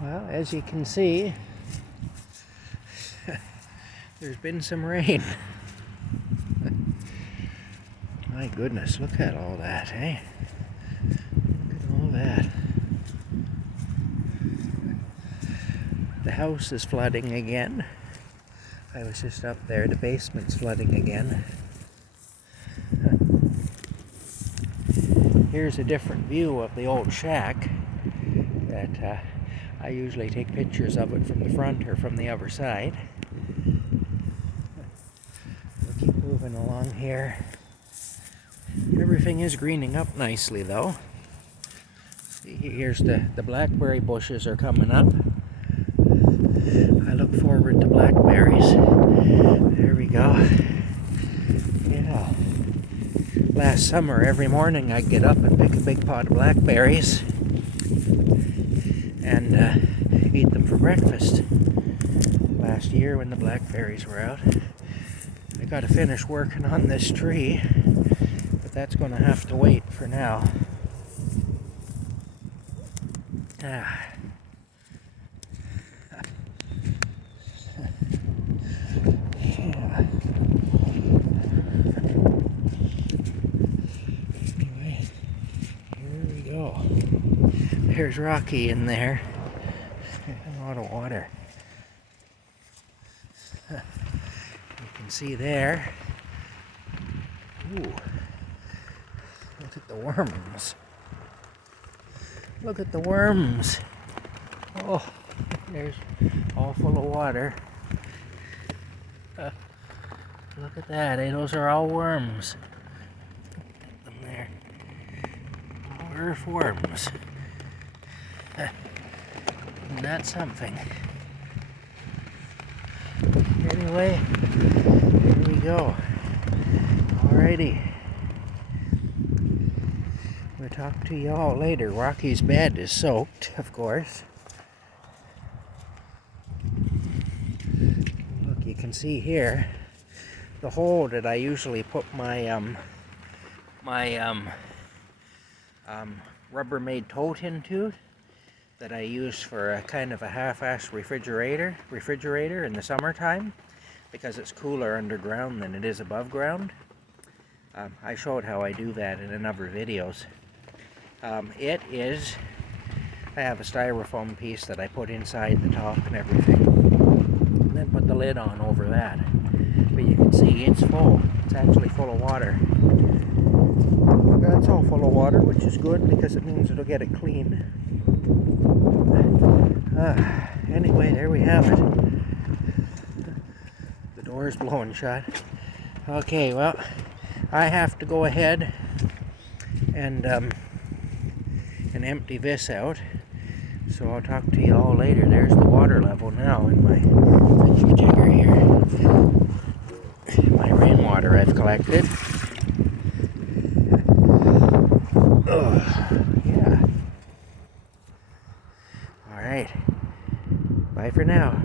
Well, as you can see, there's been some rain. My goodness, look at all that, eh? Look at all that. The house is flooding again. I was just up there, the basement's flooding again. Here's a different view of the old shack that I usually take pictures of it from the front or from the other side. We'll keep moving along here. Everything is greening up nicely though. See, here's the blackberry bushes are coming up. I look forward to blackberries. There we go. Yeah. Last summer, every morning I'd get up and pick a big pot of blackberries and eat them for breakfast. Last year when the blackberries were out, I got to finish working on this tree, but that's going to have to wait for now. Ah. Yeah. Anyway, here we go. There's Rocky in there. A lot of water. You can see there. Ooh. Look at the worms. Look at the worms. Oh, there's all full of water. Look at that, eh? Those are all worms. Look at them there. All earthworms. Isn't that something? Anyway, here we go. Alrighty. We'll talk to y'all later. Rocky's bed is soaked, of course. Look, you can see here the hole that I usually put my Rubbermaid tote into, that I use for a kind of a half-assed refrigerator in the summertime, because it's cooler underground than it is above ground. I showed how I do that in other videos. I have a styrofoam piece that I put inside the top and everything, and then put the lid on over that. But you can see it's full. It's actually full of water. That's all full of water, which is good because it means it'll get it clean. Anyway, there we have it. The door is blowing shut. Okay, well, I have to go ahead and empty this out. So I'll talk to you all later. There's the water level now in my fidget jigger here. My rainwater I've collected. Yeah. All right. Bye for now.